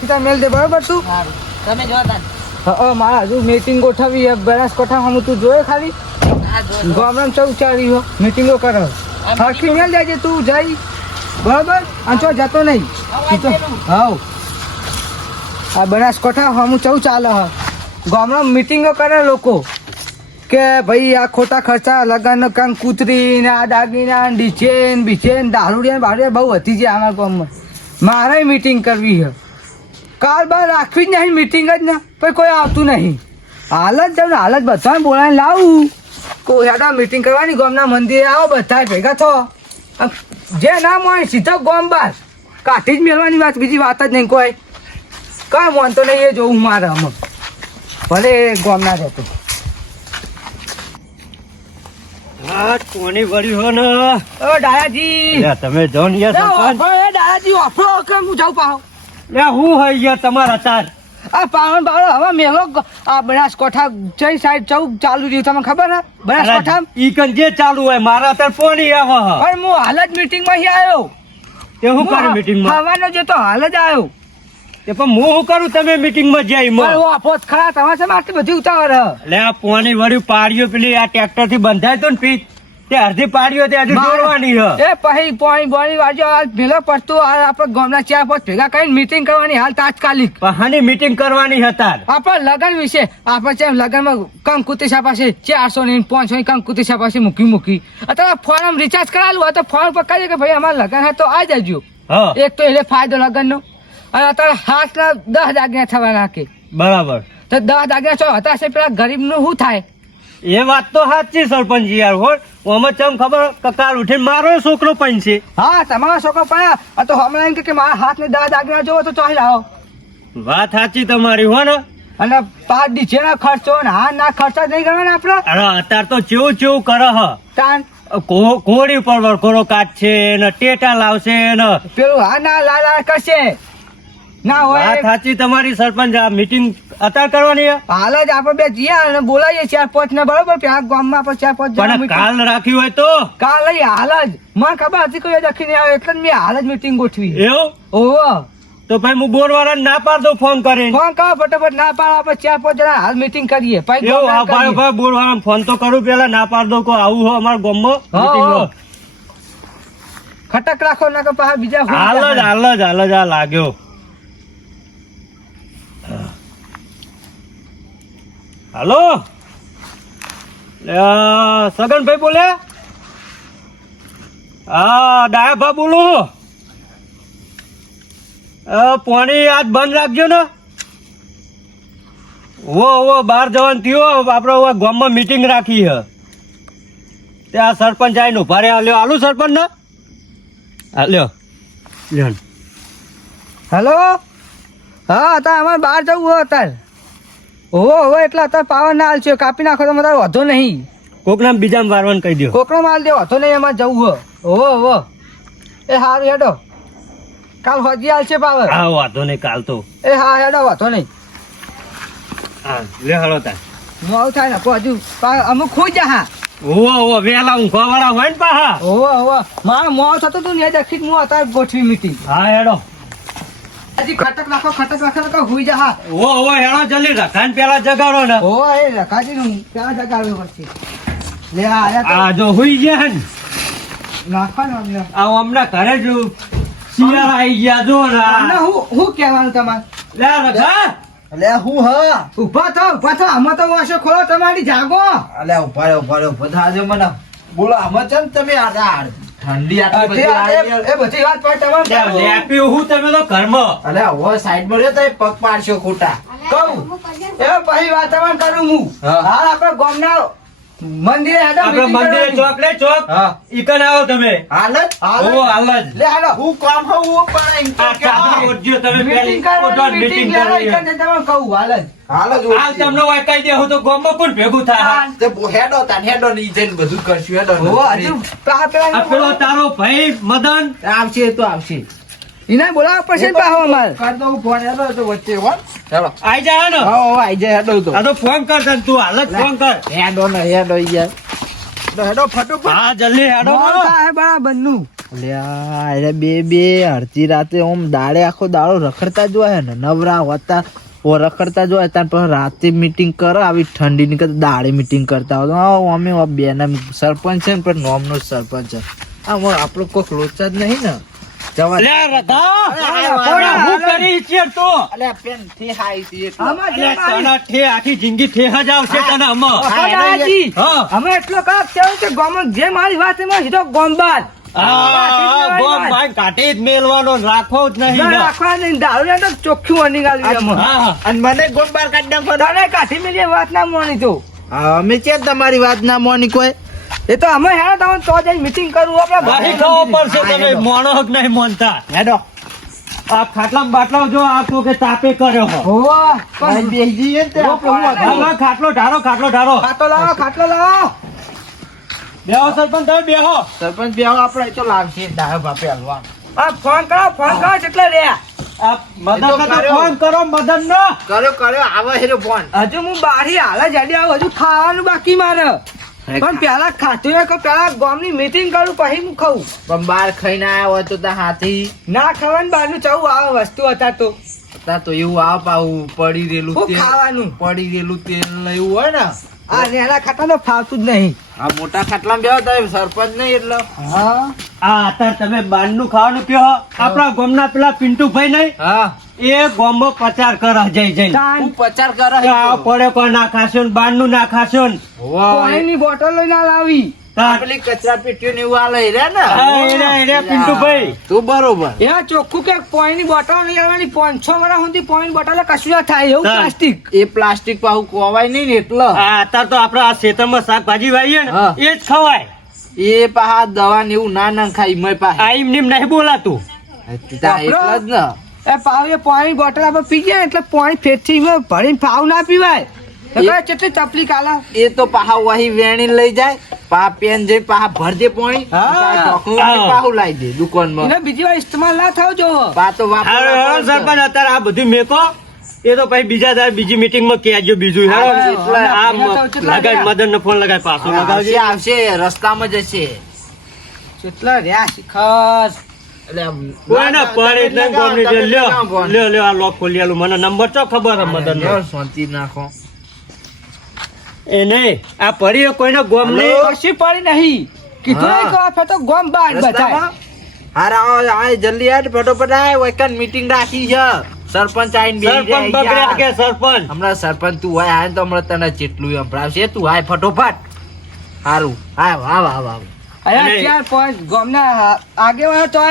સીધા મેલ દે બરાબર તું તમે જોતા મારા હજુ મીટિંગ ગોઠવી બનાસકાંઠામાં તું જોયે ખાલી ગામડામાં ચૌ ચાલી હો મીટિંગો કરે હરખી મેલ જાય તું જઈ બરાબર અને ચો જતો નહીં હાવ આ બનાસકાંઠા હમું ચૌ ચાલે હ ગામડામાં મીટિંગો કરે લોકો કે ભાઈ આ ખોટા ખર્ચા લગન કાંક કૂતરી ને આ દાગીના ડીચેન બીચેન દારૂડિયા બારૂડિયા બહુ વધી જાય અમારા ગામમાં મારે મીટિંગ કરવી છે કાલ બાર રાખવી જ નહીં મીટિંગ જ ને પછી કોઈ આવતું નહીં હાલત જાવ ને હાલત બધાને બોલાવીને લાવું કોઈ હેડા મીટિંગ કરવાની ગામના મંદિરે આવો બધા ભેગા થો જે ના મળે સીધો ગામ બાર કાઢી જ મેળવાની વાત બીજી વાત જ નહીં કોઈ કઈ માનતો નહીં એ જોવું મારે અમે ભલે ગામ ના રહેતો કોની વળી હો ને ઓ દાદાજી તમે જો ને દાદાજી ઓફરો કે હું જાઉં પાહો લે હું હોય યાર તમારા તાર આ પાવન બાવળો હવે મેલો આ બનાસકાંઠા જઈ સાઈડ ચૌક ચાલુ રહ્યું તમને ખબર હે બનાસકાંઠા ઈ કન જે ચાલુ હોય મારા તાર પોણી આવે પણ હું હાલ જ મીટિંગમાં અહીં આવ્યો તે હું કરું મીટિંગમાં ખાવાનો જે તો હાલ જ આવ્યો તે પણ હું શું કરું તમે મીટિંગમાં જઈ પણ વાપોત ખરા તમારે છે આટલી બધી ઉતાવળ લે આ પોણી વળી પાડીઓ પેલી આ ટ્રેક્ટર થી બંધાય તો ને પીચ તે અડધી પાડીઓ તે હજુ દોડવાની હ એ પછી પોણી બોણી વાજો આ ભેલો પડતું આપણે ગામના ચાર પાંચ ભેગા કરીને મીટિંગ કરવાની હાલ તાત્કાલિક પહાની મીટિંગ કરવાની હતા આપણે લગન વિશે આપણે છે લગનમાં કંકુતી પાસે 400 ની 500 ની કંકુતી પાસે મૂકી અત્યારે ફોર્મ રિચાર્જ કરાવેલું હોય તો ફોર્મ પર કહીએ કે ભાઈ અમારે લગન હે તો આ જજો એક તો એટલે ફાયદો લગનનો અને અત્યારે હાથના 10 દાગીના થવાના કે બરાબર તો 10 દાગીના છો હતા છે પેલા ગરીબનું શું થાય એ વાત તો સાચી સરપંચ યાર હો ઓમાં ચમ ખબર કકાલ ઉઠીને મારો છોકરો પણ છે હા તમારો છોકરો પણ તો હમણાં એમ કે મારા હાથને 10 દાગીના જોવો તો ચાલી આવો વાત સાચી તમારી હો ને અને પાર ડીજેના ખર્ચો ને હા ના ખર્ચા નહીં કરવાના આપડે અરે અત્યારે તો ચેવું કરે હ તાન કોળી પર વરખોડો કાઢશે ને ટેટા લાવશે ને પેલું હા ના લાલા કરશે ના હોય વાત સાચી તમારી સરપંચ આ મીટિંગ અત્યારે કરવાની હાલ જ આપણે બે જઈએ અને બોલાવીએ 4-5 ને બરોબર ત્યાં ગામમાં આપણે 4-5 પણ કાલ રાખ્યું હોય તો કાલ હાલ જ મને ખબર હતી કોઈ દખી નહીં આવે એટલે જ મેં હાલ જ મીટિંગ ગોઠવી એવું ઓહો તો ભાઈ હું બોરવાળા ના પાડ દઉં ફોન કરીને ફોન કરો ફટાફટ ના પાડ આપણે 4-5 જણા હાલ મીટિંગ કરીએ એવું હા ભાઈ બોરવાળા ફોન તો કરું પેલા ના પાડ દઉં કોઈ આવું હો અમારા ગામમાં મીટિંગ ખટક રાખો ના કે પાછા બીજા હાલ જ આ લાગ્યો હાલો સગનભાઈ બોલે હા ડાયાભા બોલું પાણી આજ બંધ રાખજો ને ઓ બહાર જવાનું થયો આપડે ગામમાં મીટિંગ રાખી હે તે આ સરપંચ આવીને ઉભા રહ્યા લ્યો આલુ સરપંચ ને લ્યો હેલો હા અત્યારે અમારે બહાર જવું હોય અત્યારે ઓહો એટલે અત્યારે પાવર ના હાલ છે કાપી નાખો તો મારે વધો નહીં કોકના બીજા વારવાનું કહી દો કોકનો માલ દે વધો નહીં એમાં જવું હોય ઓહો એ હારું હેડો કાલ હજી હાલ છે પાવર હા વાંધો નહીં કાલ તો એ હા હેડો વધો નહીં હા લે હળો તાર મોડું થાય ને હજુ અમુક ખુઈ જા હા ઓહો વેલા ઊંઘવા વાળા હોય ને પાહા ઓહો મારે મોડું થતું હતું ને દખી હું અત્યારે ગોઠવી મીટિંગ હા હેડો હજી ખટક રાખો તો હુઈ જા હા ઓહો હેડો જલ્દી રખાન પેલા જગાડો ને ઓ એ રખાજી નું ક્યાં જગાડવું પડશે લે આ જો હુઈ ગયા ને નાખવાનું અમને આ હમણાં ઘરે જ શિયાળ આવી ગયા જો ને અમને હું કહેવાનું તમારે લે રખા અલે હું હા ઉભા થો આમાં તો વાસો ખોલો તમારી જાગો અલે ઉભા થાજો મને બોલો આમાં ચમ તમે આ ઠંડી આટલી બધી એ બધી વાત પર તમારે લેપ્યું હું તમે તો ઘરમાં અલે હવે સાઈડ માં રહ્યો તો પગ પાડશો ખોટા કહું એ પછી વાત તમારે કરું હું હા. હાલ આપણે ગામના મંદિરે હેડો આપડે meeting મંદિરે કરવાની. ચોક લે ચોક હા. ઈકન આવો તમે હાલત હાલ જ. ઓ હાલ જ લે હાલો હું કામ હું પણ એમ આ ચાદરી ઓઢજો તમે મીટિંગ પેલી કરવાની મીટિંગ મીટિંગ કરવી લેવા તમને કહું હાલ જ હાલ જ હાલ તમને વાંકાઈ દે હું તો ગામમાં કોણ ભેગું થાય તે હેડો ની જઈને બધું કરશું હેડો ઓ હજુ પેલા આ પેલો તારો ભાઈ મદન આવશે તો આવશે એને બોલાવવા પડશે ને પાછો અમારે કર દઉં ફોન હેડો તો વચ્ચે હો હેડો આઈ જા ને હા આઈ જાય હેડો તો આ તો ફોન કર તને તું હાલ જ ફોન કર હેડો ને હેડો યાર હેડો ફટોફટ. હા જલ્દી હેડો મોડું થાય બરાબરનું. અલ્યા અરે બે અડધી રાતે ઓમ દાડે આખો દાડો રખડતા જ હોય ને નવરા હોતા ઓ રખડતા જ હોય ત્યાર પછી રાતે મીટિંગ કરે આવી ઠંડી ની કરતા દાડે મીટિંગ કરતા હોય તો અમે બેના સરપંચ છે ને પણ નોમનો જ સરપંચ છે આમ આપણો કોઈ લોચા જ નહીં ને જવા દે. અલ્યા રધા અલ્યા, હું કરી છે તો અલ્યા પેન થી હાઈ થી એટલે. આમાં જે અલ્યા મારી- તને ઠે આખી જિંદગી ઠેહ જ આવશે તને આમાં. અપા દાદાજી, હા. અમે એટલો કાપ થયો કે ગામમાં જે મારી વાત એમાં સીધો ગોમબાદ. હા ગોમ ભાઈ કાઢી જ મેલવાનો ને રાખવો જ નહીં ના ને. રાખવા નહીં, દારૂ તો ચોખ્ખું વળની ગાળી એમાં. હા અને મને ગોમબાર કાઢી નાખો. તને કાઢી મેલી વાત ના મોની તો. અમે છે તમારી વાત ના મોની કોઈ. એ તો અમે હેરા તમે તો જઈને મીટિંગ કરવું આપણે વાહી ખાવો પડશે તમે મોણો જ નહીં મોનતા. હેડો આ ખાટલા બાટલા જો આપો કે તાપે કર્યો હો. હોવા, ભાઈ પણ બેસી જઈએ ને તે આપણે હું હા, હતું. હા, ખાટલો ઢારો ખાટલો લાવો, ખાટલો લાવો. બેહો સરપંચ તમે બેહો. સરપંચ બે આપણે તો લાવશે દાળ બાપે હલવા. આ ફોન કરો કેટલો લે. આ મદદ એ તો ને કર્યો. ફોન કરો મદદ નો. કર્યો આવે હેરો ફોન. હજુ હું બારી હાલ જાડી આવું, હજુ ખાવાનું બાકી મારે. પણ પેલા ખાતું હોય કે પેલા ગામની મીટિંગ કરું પછી હું ખાઉં. પણ બાર ખાઈને આયા હોય તો તા હાથી ના ખાવાનું બહારનું ચવું આવે વસ્તુ હતા તો તા તો એવું આ પાવું પડી રહેલું શું તેલ ખાવાનું. પડી રહેલું તેલ ને એવું હોય ને આ નેના ખાતા તો ફાવતું જ નહીં. આ મોટા ખાટલામાં બેહો તો સરપંચ નહીં એટલે હા આ અત્યારે તમે બહારનું ખાવાનું કયો આપણા ગામના પેલા પિન્ટુભાઈ નહીં હા એ ગામમાં પ્રચાર કરે જઈ તાન હું પ્રચાર કરે કે આ પડે કોઈ ના ખાશો ને બહારનું ના ખાશો ને. પાણીની બોટલ લઈને લાવી. તાર- પેલી કચરા પેટીઓ ને એવું આ લઈ રહ્યા હા, એને પિન્ટુભાઈ. તું બરોબર એ ચોખ્ખું કે પાણીની બોટલ નહીં આવવાની 500 વર્ષ સુધી પાણીની બોટલ કશું ના થાય એવું તાન. પ્લાસ્ટિક. એ પ્લાસ્ટિક પાહુ કોવાય નહીં ને એટલે આ અત્યારે તો આપડે આ ખેતરમાં શાકભાજી વાવીએ ને હા. એ જ ખવાય. એ પાહા દવા ને એવું ના ખાય મય પાસે આ એમ નેમ નહીં બોલાતું. તા એટલે જ ને એ પાવ એ પાણીની બોટલ આપણે પી ગયા ને એટલે પાણી ફેરથી ભરીને પાવ ના પીવાય. નકર કેટલી તકલીફ આલે. એ તો પાહા વહી વેણી લઈ જાય પા પેન જઈ પાહા ભર દે પાણી હા. પાહા ઢોકણું લઈ પાહું લાવી દે દુકાનમાં એને બીજી વાર ઇસ્તેમાલ ના થાવ જો. પા તો હાલો, હાલો, સરપંચ અત્યારે આ બધું મેકો એ તો પછી બીજા દાડે બીજી મીટિંગમાં કહેજો બીજું હેડો. હા, એટલે હા, આ હા, કેટલા લગાય રહ્યા? મદન નો ફોન લગાય પાછો લગાવજે. આવશે રસ્તામાં જ હશે કેટલા રહ્યા શિખર. એટલે કોઈ ના પડે જ નહીં ગોમની જે. લ્યો આ લોક ખોલી આલું. મને નંબર તો ખબર હે મદન નો. શાંતિ નાખો એ નહીં આ પડી કોઈને ગોમ નહીં. કશી પડી નહીં. કીધું હા. નહીં કે આ ફેતો ગોમ બાર બધાય. રસ્તામાં હાર આવો આય જલ્દી આય ફટોફટ આય વૈકન મીટિંગ રાખી છે સરપંચ આઈને બેહી સરપંચ રહ્યા બગડ્યા કે યાર. સરપંચ. હમણાં સરપંચ તું આય આય તો હમણાં તને જેટલું સંભળાવશે તું આય ફટોફટ હારું આવ આવ આવ આવ અરે અને- 4-5 ગામના આગેવાનો તો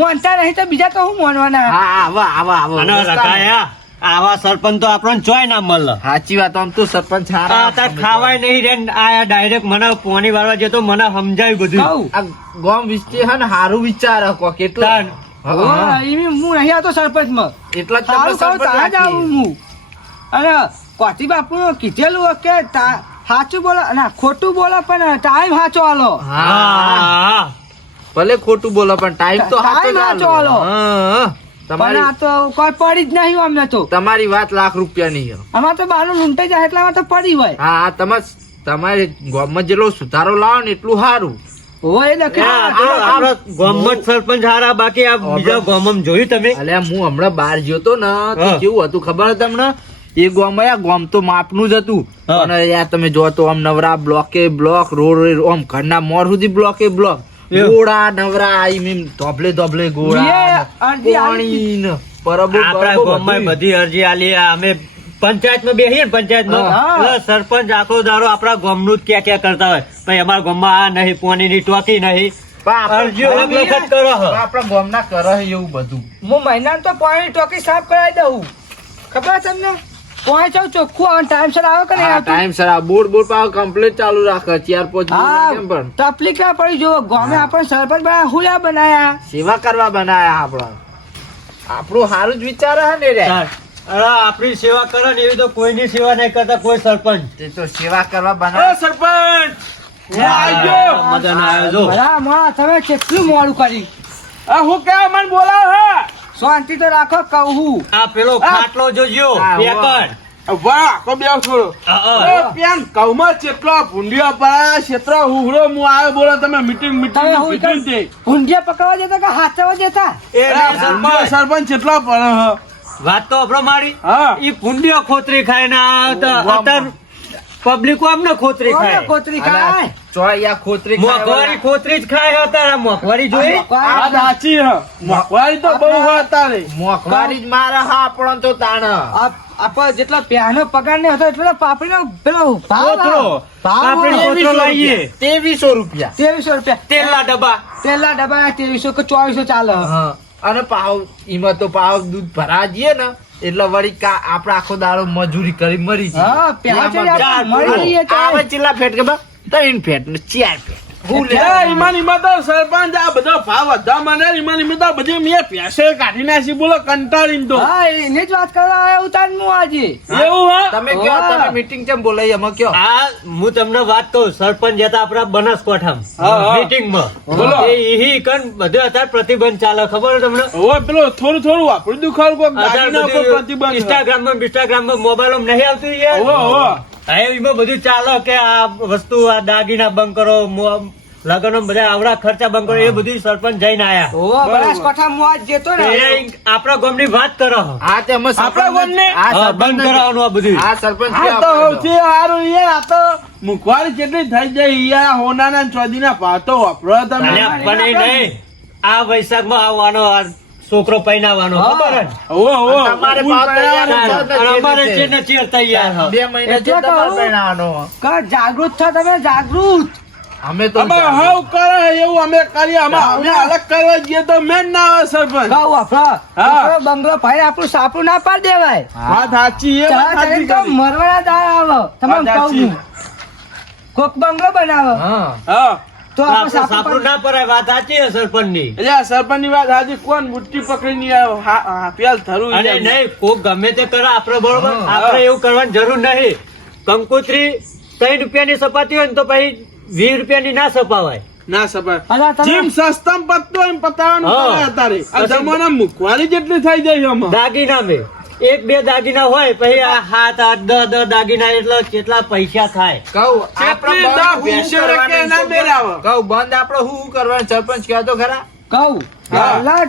મોનતા નહીં તો બીજા તો હું મોનવાના. હા આવા આવા આવા અને રકાયા આવા સરપંચ તો આપણને ચોય ના મળે. સાચી વાત આમ તો સરપંચ આ હારા અત્યારે ખાવાય નહીં રે ને આયા ડાયરેક્ટ મને પોણી વાળવા જતો મને સમજાયું બધું. કહું. આ ગામ વિશે હે ને હારું વિચાર કો કેટલો તાન. હા, હા, હા. એવી હું નહીં આવતો સરપંચમાં. એટલા જ તમને સારું કહું તારા જ સરપંચ આવું હું. અને કોથી બાપુ કીધેલું કે સાચું બોલો ના ખોટું બોલો પણ ટાઈમ સાચો આલો. હા ભલે ખોટું બોલો પણ ટાઈમ તો હાચો ટાઈમ જ હાચો આલો. આલો. હા, હા. પણ તમારી આ તો કોઈ પડી જ નહીં અમને તો. તમારી વાત લાખ રૂપિયાની છે. અમારે તો બારનું લૂંટાઈ જાય એટલામાં તો પડી હોય. હા આ તમારે ગામમાં જેટલો સુધારો લાવો ને એટલું સારું હોય એ લખી આ તો આપણા ગામમાં જ સરપંચ હારા બાકી આ બીજા ગામમાં જોયું તમે. અલ્યા હું હમણાં બહાર ગયો તો ને તો હા. કેવું હતું ખબર છે તમને એ ગામમાં આ ગામ તો માપનું જ હતું હા. પણ યાર તમે જો તો આમ નવરા બ્લોકે બ્લોક રોડ આમ ઘરના મોર સુધી બ્લોકે બ્લોક એવું. ગોળા નવરા આઈ મીન ધોબલે ધોબલે ગોળા એ અરજી પાણી ને પરબો આપણા પરબો ગામમાં બધું. બધી અરજી આલી આ અમે પંચાયતમાં બેસીએ ને પંચાયતમાં હા. એટલે સરપંચ આખો દારો આપણા ગામનું જ ક્યાં ક્યાં કરતા હોય ભાઈ અમારા ગામમાં આ નહીં પાણીની ટોકી નહીં પણ આપણા અરજીઓ અલગ વખત કરો પણ હો. આપણા ગામના કરે છે એવું બધું હું મહિનામાં તો પાણી ટોકી સાફ કરાવી દઉં. ખબર છે તમને પાણી ચાલ ચોખ્ખું આવે ટાઈમસર આવે કે નહીં આવતું? ટાઈમ સર આ બોર્ડ બોર્ડ પાવ કમ્પ્લીટ ચાલુ રાખે 4-5 હા કેમ પણ તકલીફ ના પડી જો ગામે આપણે સરપંચ બનાવ્યા હુયા બનાયા. સેવા કરવા બનાયા આપણા આપણું સારું જ વિચારે હે ને રે અરે આપણી સેવા કરે ને એવી તો કોઈની સેવા નહીં કરતા કોઈ સરપંચ. તે તો સેવા કરવા બનાયા સરપંચ મદન આવ્યો જો. ભલા મોણા તમે કેટલું મોડું કરી. હું કેવા મને બોલાવ હે શાંતિ તો રાખો કહું. આ પેલો ખાટલો જોજો હા, પેકર વાહ આખો બે છોડો પેન કૌમાં ચેટલો ભૂંડિયો પડા ક્ષેત્ર હુહરો હું આવ્યો બોલો તમે મીટિંગ તમે હું મીટિંગ ભૂંડિયા પકડવા જતા કે હાચવા જતા સરપંચ ચેટલો પડે હ વાત તો આપણો મારી હા ઈ પુંડિયો ખોતરી ખાય ને અત્યારે પબ્લિકો આમને ખોતરી ખાય કોતરી ખાય ચોયા ખોતરી મોંઘવારી ખોતરી જ ખાય અત્યારે મોંઘવારી જોઈ આ સાચી હ મોકવારી તો બહુ હ તારે મોખવારી જ મારે હા આપણો તો તાણ આપણે જેટલો પ્યાનો પગાર ને હતો એટલો પાપડીનો પેલો ભાવ કોથળો. પાપડીનો કોથળો લાવીએ 2300 રૂપિયા 2300 રૂપિયા તેલના ડબ્બા તેલના ડબ્બા 2300 કે 2400 ચાલે હા અને પાવ ઈમાં તો પાવ દૂધ ભરા જઈએ ને એટલે વળી આપડે આખો દાડો મજૂરી કરી મરી જઈએ હા પ્યાજ ચાર મળી રહીએ આવે ચેટલા ફેટ કે 3 ફેટ ને 4 ફેટ ઈમાન તો સરપંચ આ બધો ભાવ વધા મને ઈમાન તો બધી મેં પૈસે કાઢી નાખી બોલો કંટાળીને તો હા એની જ વાત કરવા આવ્યો ઉતાર હું આજે એવું હા તમે કયો તમે મીટિંગ કેમ બોલાવી એમાં કયો આ હું તમને વાત કહું સરપંચ હતા આપણા બનાસકાંઠામાં હા, હા. મીટિંગમાં બોલો. એ કન બધે અત્યારે પ્રતિબંધ ચાલે ખબર છે તમને હવે પેલો થોડું વાપરી દુખાડું કોક દાગીના ઉપર અત્યારે પ્રતિબંધ ઇન્સ્ટાગ્રામમાં મોબાઈલ નહીં આવતું યાર ઓહો ઓહો હા એમાં બધું ચાલે કે આ વસ્તુ આ દાગીના બંધ કરો લગ્નો બધા આવડા ખર્ચા બંધ કરો એ બધું સરપંચ જઈને આયા ઓ બનાસકાંઠા હું આજ જતો ને એ આપણા ગામની વાત કરો હા તે અમે આપણા ગામને? હા, બંધ કરાવવાનું આ બધું હા સરપંચ આ તો સૌથી સારું યાર આ તો મુખવારી કેટલી થઈ જાય યાર હોનાના ને ચોદીના ભાવ તો વાપરો તમે અલ્યા, પણ એ નહીં આ વૈશાખમાં આવવાનો આ છોકરો પૈનાવાનો ખબર હે ને? ઓહો ઓહો તમારે ભાવ તૈયાર અને છે અમારે છે ને ચેર તૈયાર હે. 2 મહિના એટલે છે તમારે કહું. પહેણાવાનો કા જાગૃત થા તમે જાગૃત અમે તો અમે હાવ કરે એવું અમે કરીએ અમે અલગ કરવા જઈએ તો મેન ના આવે સરપંચ કહું આપડા હા. આપણો બંગલો ભાઈ આપણું સાપડું ના પાડ દેવાય વાત સાચી એ વાત ચલા સાચી ચલા તો કરી. મરવાના દાળ આવે તમને વાત કહું સાચી. હું કોક બંગલો બનાવો હા હા તો આપણે આપણે સાપરું સાપડું ના પરાય વાત સાચી હે સરપંચની. એટલે આ સરપંચની વાત હાજી કોણ બુટ્ટી પકડીને આવ્યો? પેલ થરું અને યાર. નહીં કોક ગમે તે કરે આપણે બરોબર હા. આપણે એવું કરવાની જરૂર નહીં કંકોત્રી 3 રૂપિયાની સપાતી હોય ને તો પછી 20 રૂપિયાની ના સપાવાય ના સબર અલા તમે જીમ સસ્તામાં પતતો એમ પતાવાનું હા. કરે અત્યારે આ પછી- જમાના મુખવારી જેટલી થઈ જાય છે આમાં. દાગીના બે 1-2 દાગીના હોય પછી આ 7-8-10 દાગીના એટલે કેટલા પૈસા થાય. કહું ચેટલી દા ભેંસે રખે એના બેરાવો. કહું બંધ આપડે શું કરવાનું સરપંચ કહો તો ખરા કહું હા. પેલા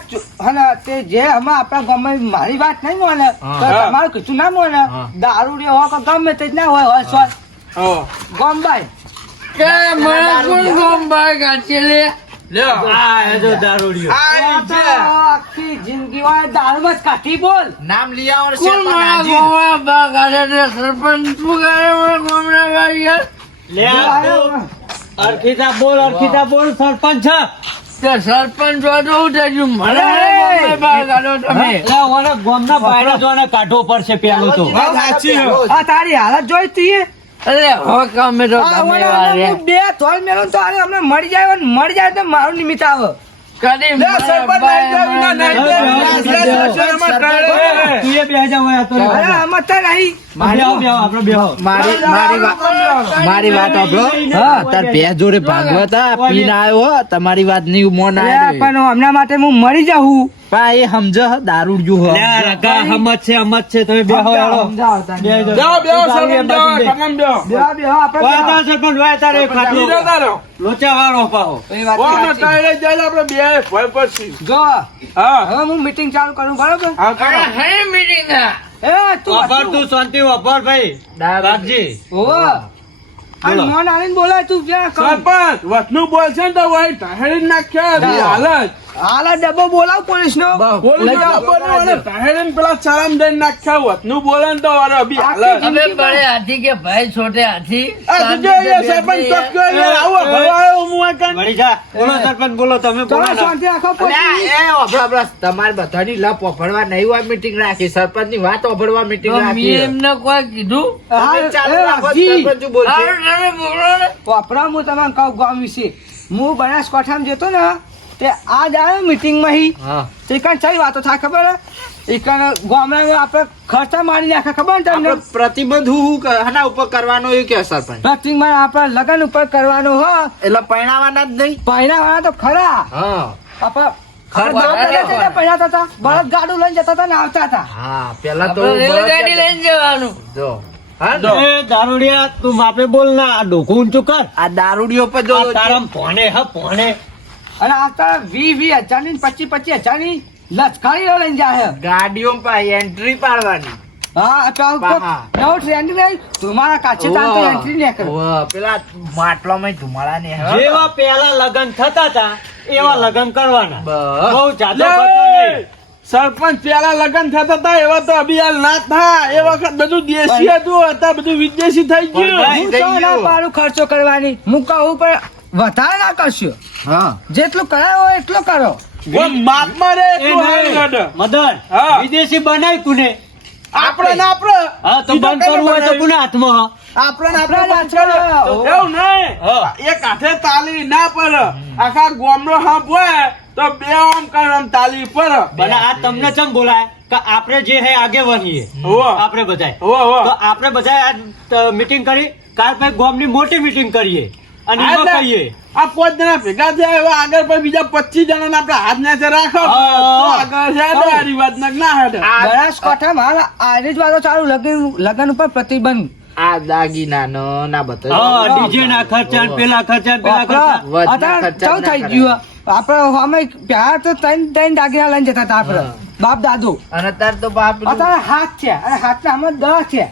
હને તે જે હમણાં આપણા ગામમાં મારી વાત નહીં મોને હા. તો તમારું કીધું ના મોને હા. દારૂ રે હો કે ગમે તે જ ના હોય હોય સ્વાદ હા. ગોમબાઈ લ્યો. આ એ જો દારૂડિયો. આ તો છે. આખી જિંદગી હોય દારૂમાં જ કાઢી બોલ નામ લઈ આવો ને શેરપા નાજી. લે આ તું અરખીતા બોલ સરપંચ છે. લે ઓને ગામના બાયરા જોને કાઢવો પડશે પેલું તો. વાત સાચી છે. આ તારી હાલત જોઈ તીએ બે થોડ મેલો તો અરે અમને મળી જાય તો મારું નિમિત્ત આવે લે, સરપંચ નહીં જાય વિના નહીં જાય. આ સરપંચમાં કાઢે. તું એ બેહી જા હોય આ તો. અરે આમાં તો નહીં બેહો, આપણે બેહો. મારી વાત સાંભળો. હા તાર ભેંસ જોડે ભાગવા તા પીને આવ્યો હો. તમારી વાત નહીં મોન અરે આવ્યો પણ હમણાં માટે હું મરી જાઉં પણ એ સમજો દારૂ જો લે આ રગા હમત છે તમે બેહો હેડો. બેહી જાઓ. બેહો, સરપંચ બેહો, તમામ બેહો. ઓય તાર સરપંચ હોય તારે એક ખાટલો. બીજો તારો. લોચા વાળો પાહો. ઓ, અમે ટાયરે જઈને આપણે બે ભય પડશી. જો હા. હવે હું મીટિંગ ચાલુ કરું બરોબર હા, કરો. એ તું વાપર તું શાંતિ વાપર ભાઈ રાજી. ઓવો આ બોલો. મોન આવીને બોલાય તું ક્યાં કહું સરપંચ વતનું બોલશે ને તો વળી ટાયરે નાખ્યા હતી હાલત. હાલ ડબ્બો બોલાવ પોલીસ નો બોલું લઈ તો જાઓ, ખબર નહીં, વળી ટાયરે ને પેલા સલામ દઈને નાખ્યા વતનું બોલે ને તો વળી અભી હાલત. આ જુઓ યાર, સરપંચ ચોક્કસ યાર, આવો ભરવા આવ્યો હું આ કાન. વળી જા. બોલો સરપંચ બોલો તમે બોલો ચલો ને. શાંતિ રાખો પોલીસ તમારે બધાની લપ ઓફળવા નહીં હોય મીટિંગ રાખી સરપંચ ની વાત ઓફળવા મીટિંગ રાખી તમે ચાલુ રાખો, સરપંચ બોલશે. વાપરા હું તમને કહું ગામ વિશે હું બનાસકાંઠામાં જતો ને તે આજ આવ્યો મીટિંગમાં હી હા તે કાન ચઈ વાતો થાય ખબર હે એ કાન ગામમાં આપણે ખર્ચા મારી નાખે ખબર ને તમને આપણે પ્રતિબંધ હના ઉપર કરવાનો એ કે સરપંચ પ્રતિકમાં આપણા લગન ઉપર કરવાનું હો એટલે પરણાવાના જ નહીં પહેરાવાના તો ખરા હા આપણે પડ્યા હતા બળદ ગાડું લઈને જતા હતા ને આવતા હતા. હા પેલા તો આપણે રેલગાડી લઈને જવાનું. જો હા ને? એ દારૂડિયા તું માપે બોલ ના આ ડોકું ઊંચું કર આ દારૂડિયો પર જો આ તારામ પોણે પોણે અને આવતા 20,000 ની 25,000 ની લચકારીઓ લઈને જાય. ગાડીઓ માં એન્ટ્રી પાડવાની. હા તો પાહા. નવો ટ્રેન્ડ નહીં તમારા કાચે તાર તો એન્ટ્રી નહીં કરે. ઓહ, પેલા માટલામાં ધુમાડા ને જેવા પેલા લગન થતા હતા એવા લગન કરવાના બસ. બહુ જાતો કરતો નહીં. સરપંચ પેલા લગન થતા હતા એવા તો અભિયાન ના થા. એ વખત બધું દેશી હતું, અત્યારે બધું વિદેશી થઈ ગયું. ભાઈ, હું તો ના પાડું ખર્ચો કરવાની. હું કહું પણ વધારે ના કરશો. હા જેટલું કરાય હોય એટલું કરો. ઓમ માપમાં રે એ એટલું હારું નહીં, કાઢે. મદન હા. વિદેશી બનાય કુને આપણે ને આપણે હા તો બીજા બંધ કરવું હોય તો કઈ કોના હાથમાં આપણે ને આપણે આપણે પાછળ. પાછળ. એવું નહીં. હા. એક હાથે તાલી ના પડે. આખા ગામનો હાંફ હોય તો બે આમ કરે આમ તાલી પડે. અને આ તમને ચમ બોલાય કે આપણે જે હે આગે વધીએ હોવે. આપણે બધાય હોવે, હોવે. તો આપણે બધાય આજ મીટિંગ કરી કાલ પછી ગામની મોટી મીટિંગ કરીએ અને એમાં એટલે કહીએ આ 5 જણા ભેગા થયા એવા આગળ પછી બીજા 25 જણા આપણે હાથ નીચે રાખો હા. તો આગળ હેડે આ રિવાજ ના હેડે. બનાસકાંઠામાં આની જ વાતો ચાલુ લગન ઉપર પ્રતિબંધ. આ દાગીના નો ના બધા હા ડીજે ના ખર્ચા ને પેલા ખર્ચા ને પેલા ખર્ચા વધના અત્યારે ખર્ચા કેવું ના થઈ કરાય. ગયું આપણે અમે પહેલા તો ત્રણ દાગીના લઈને જતા હતા આપણે હા. બાપ દાદુ. અને અત્યારે તો બાપ અત્યારે હાથ છે અને હાથના આમાં 10 છે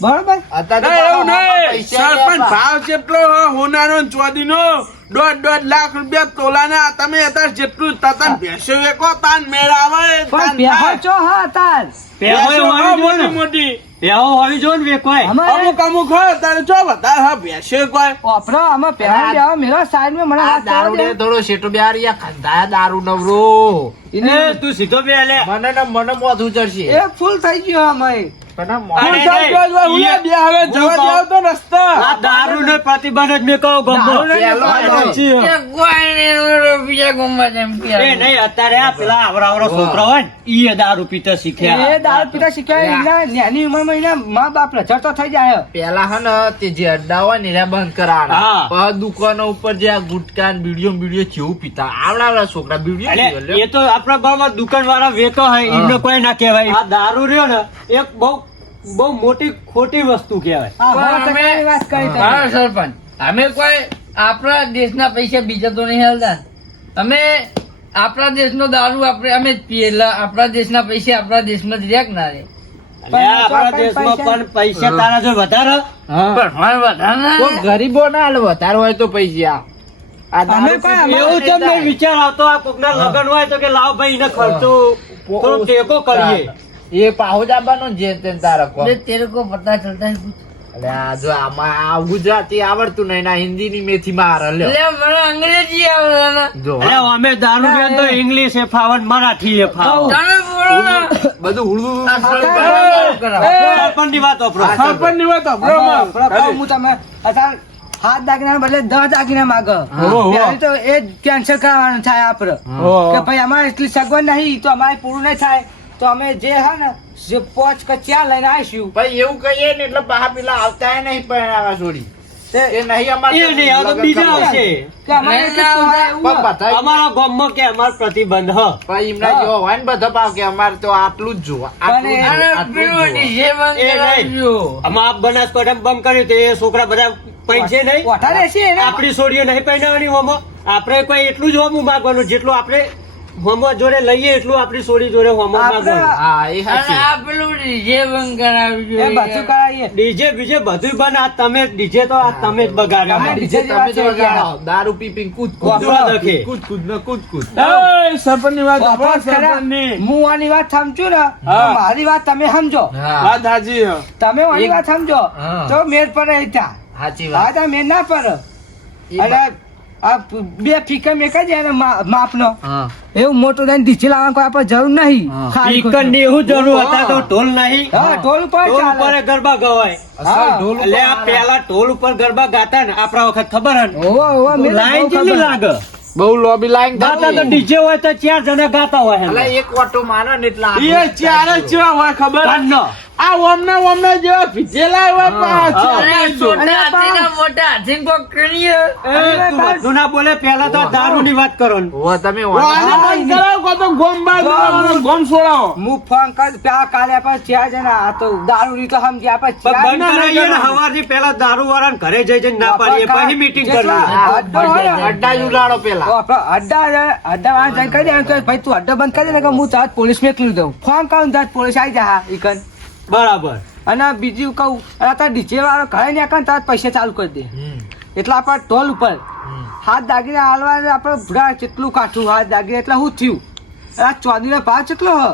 બરોબર. અત્યારે ના, તો એવું બાપા નહીં. પૈસા સરપંચ લેવા. ભાવ કેટલો હ હોનાનો ને ચોદીનો 1.5 લાખ રૂપિયા તોલાના. તમે અત્યારે જેટલું તતન ભેંસો વેકો તાન મેળ આવે પણ તાન પહેલો થાય. ચો હા તાર પેહો ભેંસો હોવી હ જોઈએ મોટી ને મોટી. પેહો હોવી જોઈએ ને વેકવાય અમારે અમુક અમુક હોય તારે ચો વધારે હા ભેંસો કોઈ વાપરો અમે પહેલા બેહો મેરા સાઈડ માં મને આ હાથ કરવા દારૂ દે. ને થોડો શેઠો બેહારી આ ખંધાયા દારૂ નવરો એ તું સીધો બે લે મને ને મને મોઢું ચડશે એ ફૂલ થઈ ગયો અમે. પણ આ અરે મોઢું નહીં, સાહેબ જોવા હું ઈ- બે હવે જવા હું જાવ તો રસ્તા. આ દારૂ ને પ્રતિબંધ જ મેં કહું ગમો દારૂ ને પેલો સાચી આનો. હે. એ કોઈ નહીં, બીજા ગામમાં જેમ એ પીએ. નહીં અત્યારે આ પેલા આવરા છોકરા હોય ને ઈ દારૂ પીતા શીખ્યા એ દારૂ પીતા શીખ્યા એના નાની ઉંમરમાં એના મા બાપ રજડ તો થઈ જાય. પેલા હે ને તે જે અડ્ડા હોય ને એના બંધ કરાવવાના હા. પછી દુકાનો ઉપર જે આ ગુટકા ને બીડીઓ જેવું પીતા આવડા છોકરા બીડીઓ એટલે એ તો આપણા ગામમાં દુકાન વાળા વેચો હોય એમને કોઈ ના કહેવાય આ દારૂ રહ્યો ને એક બહુ મોટી ખોટી વસ્તુ કહેવાય આ પણ હવે અમે- ટકાની વાત કરી તમે. હા, સરપંચ અમે કોઈ આપણા દેશના પૈસા બીજા તો નહીં હાલતા. અમે આપણા દેશનો દારૂ અમે જ પીએ એટલે આપણા દેશના પૈસા આપણા દેશમાં જ રહ્યા કે ના રે. અને આપણા દેશમાં પણ પૈસા તારા જો વધારે પણ હવે વધારે ના કોઈ ગરીબો ના હાલે વધારે હોય તો પૈસા આ દારૂ અમે કોઈ પીને એવું છે થાય. ને વિચાર આવતો આ કોકના લગન હોય તો કે લાવ ભાઈ એને ખર્ચો થોડો ટેકો કરીએ એ પાહો દાબાનો જે તે તારા કો એટલે તેરે કો પતા ચલતા હે કુછ? અલે આ જો આમાં આ ગુજરાતી આવડતું નહીં ના હિન્દી ની મેથી માર લ્યો એટલે મને અંગ્રેજી આવડે ને. જો અરે અમે દારૂ પીએ તો ઇંગ્લિશ એ ફાવન મરાઠી એ ફાવન તમે બોલો ને. બધું હુળું આ સરપંચ કરાવો. સરપંચ ની વાત વાપરો સરપંચની વાત સાંભળો માં. પણ હું તમે અત્યારે 7 દાગીના બદલે 10 દાગીના માગો. હો. ત્યારે તો એ કેન્સલ કરવાનું થાય આપડે કે ભાઈ અમારે એટલી સગવડ નહીં તો અમારે પૂરું નહીં થાય તો અમે જે હે ને જે 5 કે 4 લઈને આવીશું. ભાઈ એવું કહીએ ને એટલે બહાર પેલા આવતા નહીં પણ છોડી તે- એ નહીં અમારે એ નહીં આ તો બીજા આવશે કે અમારે એટલી પોહાય એવું પણ હોય. બધા અમારા ગામમાં કે અમારો પ્રતિબંધ હ ભાઈ એમના જેવો હોય ને બધા ભાવ કે અમારે તો આટલું જ જોવા આટલું જ અને જોવા, આટલું જ પેલું જોવા. DJ બંધ એ નહીં. કરાવજો. આમાં આપ બનાસકાંઠામાં બંધ કર્યું તો એ છોકરા બધા પૈસે નહીં પોઠા રહેશે એને. આપણી છોડીઓ નહીં પહેરવાની હોમો આપણે કોઈ એટલું જ હોમું માગવાનું જેટલું આપણે હોમો જોડે લઈએ એટલું આપણી છોડી જોડે હોમો આપણે- માગવાનું હા એ અને સાચી આ પેલું DJ બંધ કરાવજો. એ બધું કરાવીએ. ડીજે બીજે બધું બન આ તમે ડીજે તો આ તમે જ બગાડ્યા તમે DJ તમે તો વગાડો. દારૂ પી પીને કૂદ કૂદ કૂદવા દખે. કૂદ કૂદ ને કૂદ કૂદ એ સરપંચની વાત સાંભળો, બસ ખરા. સરપંચની. હું આની વાત સમજુ ને તો હા. મારી વાત તમે સમજો. હા વાત સાચી છે. તમે આની વાત સમજો હા. તો મેળ પડે ત્યાં. સાચી વાત હા તો મેળ ના પડે. એ અને આ બે ફીકા મેકા જ એને માપનો હા એવું મોટું દઈને ઢીચી લાવવાનું કોઈ આપણે જરૂર નહીં. હા. ખાલી ટીકન ની એવું જરૂર હતા તો ઢોલ નહીં હા, ઢોલ ઉપર ઢોલ ચાલે. ઉપર ગરબા ગવાય હા. ઢોલ એટલે આ પેલા ઢોલ ઉપર ગરબા ગાતા ને આપણા વખત ખબર હે ને? ઓવો, ઓવો, મેં તો લાઈન બહુ કેટલી ખબર. લાગે બહુ લોબી લાઈન ગાતા તો ડીજે હોય તો 4 જણા ગાતા હોય એટલે એમાં. એક ઓટો મારે ને એટલે એ ચારે જ ચેવા હોય ખબર? કાનનો. આ ઓમના જેવા ભીજેલા હોય પાછા. અરે છોટા હાથીના મોટા હાથીને કોક કરીએ. એ તું વધુ ના બોલે પહેલા તો દારૂની વાત કરો ને. તમે આને બંધ કરાવો કાં તો ગોમ બાર કરાવો, ગોમ છોડાવો. હું ફોન કર પેલા કાલે આપણે ચાર જણા આ તો દારૂ ની તો સમજી આપણે પણ ચાર બંધ કરાવીએ ને સવારથી પહેલા દારૂ વાળાને ઘરે જઈ જઈને ના પાડીએ પછી મીટિંગ કરવી. અડ્ડા જ ઉલાડો પેલા. અડ્ડા વાળા જઈને કહી દે કે ભાઈ તું અડ્ડા બંધ કરી દે ને કે હું તાજ પોલીસ મેકલી દઉં. ફોન કરું તાજ પોલીસ આવી જા ઈકન. બરાબર. અને બીજું કહું તાર ડીજે વાળો ઘરે ને કાન તાર પૈસા ચાલુ કરી દે. એટલે આપણે ટોલ ઉપર હાથ દાગીને હાલવા આપણે ભૂડા કેટલું કાઠું હાથ દાગીને એટલે શું થયું? આ ચોદીનો ભાવ કેટલો હ?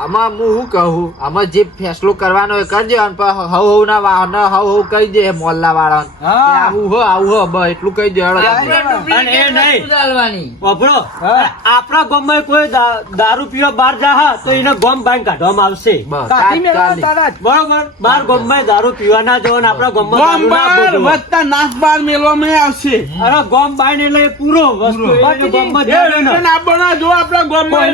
આમાં હું શું કહું, આમાં જે ફેસલો કરવાનો હોય કરજો અને પછી હવ ના વાહન હવ કહી દે મોહલ્લા વાળા હા. આવું હો બસ એટલું કહી દે. આપણે અને એ ડુપ્લિકેટ નહીં. વસ્તુ ચાલવાની. વાપરો. આપણા ગામમાં કોઈ દારૂ પીવા બહાર જા તો એને ગામ બાંધ કાઢવામાં આવશે. કાઢી મેળવો તારા જ. બરોબર. બાર ગામમાં દારૂ પીવા ના જવાનું, આપણા ગામમાં ગોમ દારૂ ના બાર પીવાનું. વધતા નાશ બાર મેળવામાં આવશે. અરે ગામ બાંધ એટલે એ પૂરો વસ્તુ એને ગામમાં એ જ રીતના ને. આપણા જો આપણા ગોમમાં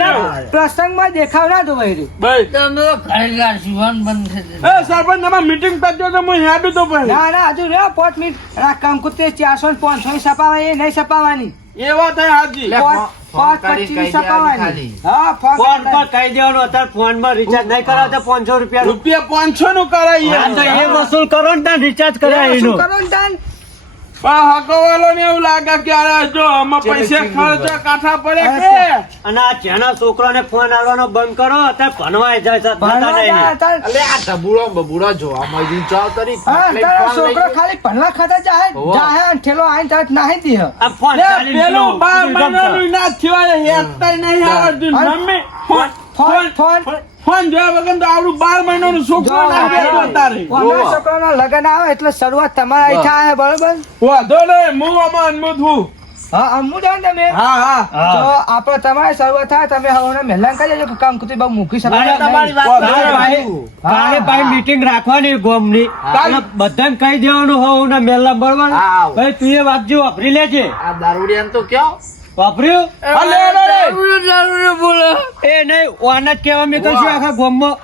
પ્રસંગમાં દેખાવ ના જોવાય રહ્યું. ભાઈ તમે તો ઘરે ગાળશું, વાન બંધ થઈ જશે. એ સરપંચ તમે મીટિંગ કરજો તો હું હેડું તો ભાઈ. ના ના હજુ રે 5 મિનિટ આ કંકુતે 400 ને 500 છપાવા એ નહીં છપાવાની. એ વાત હે હાજી. પાંચ 25 છપાવાની. હા ફોન ફોન પર કહી દેવાનું અત્યારે ફોનમાં રિચાર્જ નહીં કરાવતા 500 રૂપિયા. રૂપિયા 500 નું કરાઈએ. હા, તો એ વસૂલ કરો ને ત્યાં રિચાર્જ કરાય શું એનું. કરો ને તાન? પણ હકવાલો ને એવું લાગે કે અરે જો આમાં પૈસા ખર્ચા કાઠા પડે કે અને આ જેના છોકરાને ફોન આવવાનો બંધ કરો અત્યારે ભણવાય જાય છે, થતા ભણવા નહીં. જા તાન. આ ઢબુડો બબુડો જોવા મળ્યું ચાલ તરી હા તારો છોકરો ખાલી ભણવા ખાતા જાહે અને ઠેલો આઈને તાર નાહી દે. આ ફોન લે, ચાલી પેલું ગયો. 12 મહિનાનું ના થયું હેકતાય નહીં આવડતું. હા. Mummy phone phone phone phone જોયા વગર તો આવડું 12 મહિનાનું છોકરો ના બેઠો તારે. કોના છોકરાના લગ્ન આવે એટલે શરૂઆત તમારા અહીં થાય બરોબર. વાંધો નહીં, હું આમાં અનમોદ છું. હા અમુ જાણ તમે હા હા હા. તો આપણે તમારી શરૂઆત થાય તમે હવે મહેલાન કરી દેજો કે કામ કુતી બહુ મૂકી શકો મારે તમારી વાત કાલે સાચી. ભાઈ મીટિંગ રાખવાની ગામની. અને બધાને કહી દેવાનું હોવ ને મેલા બળવાનું. હા. ભાઈ તું એ વાપજી વાપરી લેજે. આ દારૂડિયાને તો ક્યાં વાપર્યું? અલે, અલે, અલે. દારૂ બોલો. એ નહીં ઓન જ કહેવા મેં કહ્યું આખા ગામમાં.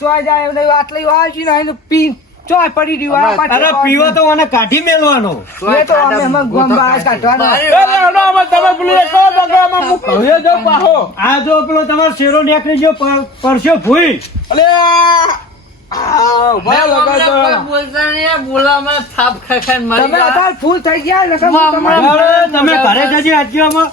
ચોય જાય એટલે આટલી આવી ને આઈને પી ચોય પડી રહ્યું આ પાછું અરે પીવો તો ઓને કાઢી મેલવાનો. એ તો અમે એમાં ગોંબા કાઢવાનો મારે એ લે, હલો, આમાં તમે પેલું એ કહો તો કે આમાં હું કહું એ જાઉં પાછો. આ જો પેલો તમારો શેરો નીકળી ગયો પરસ્યો ભૂઈ. અલે, ઉભા મેં લગાડો. હમણાં કોઈ બોલતા નહીં, આ બોલામાં થાપ ખાઈને મારી તમે વાત. અત્યારે ફૂલ થઈ ગયા ને તમે હમણાં- અરે તમે ઘરે જજે આજ્યોમાં.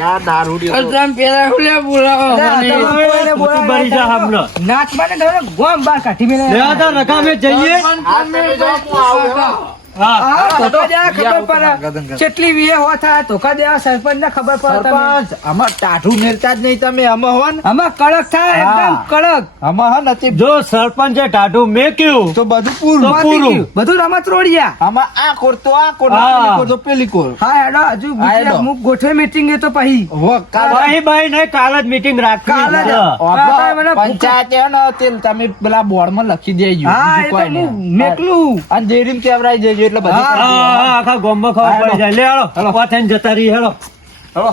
યા દારૂડિયો અરે તમે પેલા શું લે બોલાવો મને? કોઈને પછી બળી જા હમણાં. નાચ માટે તમે ગોમ બાર કાઢી મેલે લેવા તા રકામે જઈએ. આ તમે જો હું આવું હો. હા હા ધોકા દેવા ખબર પડે કેટલી વીએ હો થાય ધોકા દેવા સરપંચ ને ખબર પડે તમે સરપંચ આમાં ટાઢું મેલતા જ નહીં તમે આમાં હો ને આમાં કડક થાય એકદમ કડક આમાં હો નથી જો સરપંચે ટાઢું મેક્યું તો બધું પૂરું તો પતી પૂરું. ગયું. બધું રમત રોડિયા આમાં આ કોર તો આ કોર હા. પેલી કોર તો પેલી કોર હા હેડો હજુ હા, હેડો. અમુક ગોઠવે મીટિંગ એ તો પછી હો કાલ ભાઈ ભાઈ નહીં કાલ જ મીટિંગ રાખવી. કાલ જ. હા. હા, મને પંચાયત હે ને તે તમે પેલા બોર્ડ માં લખી દેજો હા બીજું એ તો કોઈ હું નહીં. મેકલું અને ડેરીમાં કેવરાઈ દેજો એટલે બધી હા, હા, આખા ગામમાં ખબર પડી જાય. લે હેડો. પાછા જતા રહી હેડો. હેડો.